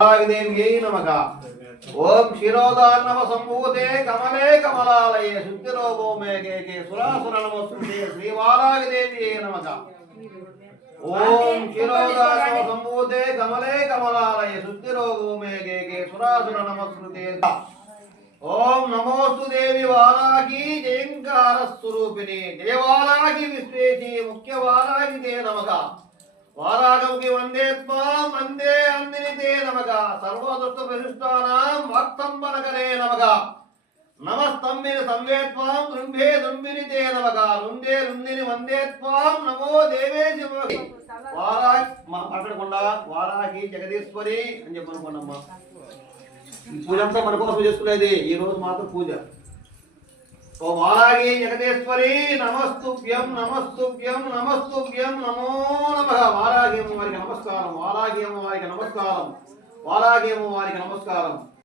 దేవ్యై నమః? ఓం శిరోదాన్నవ సంభూతే కమలే కమలాలయే శుద్ధిరోగో మే కేకే సురాసుర నమస్కృతే శ్రీవారాగిదేవ్యై నమక ఓం శిరోదాన్నవ సంభూతే కమలే కమలాలయ శుద్ధిరోగో మే కేకే సురాసుర నమస్కృతే ఓం నమోస్తు దేవి వారాకి జయంకార స్వరూపిణి దేవాలాకి విశ్వేసి ముఖ్య వారాకి తే నమః? వారాగముకి వందే త్వాం వందే అందిని తే నమః. సర్వదృష్ట ప్రతిష్టానాం వాక్తంబనకరే నమః. నమస్తంభిని సంవేత్వాం రుంభే రుంభిని తే నమః. రుందే రుందిని వందేత్వాం నమో దేవే శివకి వారా మాట్లాడకుండా వారాహి జగదీశ్వరి అని చెప్పనుకోండమ్మా. ఈ పూజ అంతా మన కోసం చేసుకునేది. ఈ రోజు మాత్రం పూజ. ఓ వారాగి జగదేశ్వరి నమస్తుభ్యం నమస్తుభ్యం నమస్తుభ్యం నమో నమ. వారాగి అమ్మవారికి నమస్కారం వారాగి అమ్మవారికి నమస్కారం. వారాగి వారికి నమస్కారం.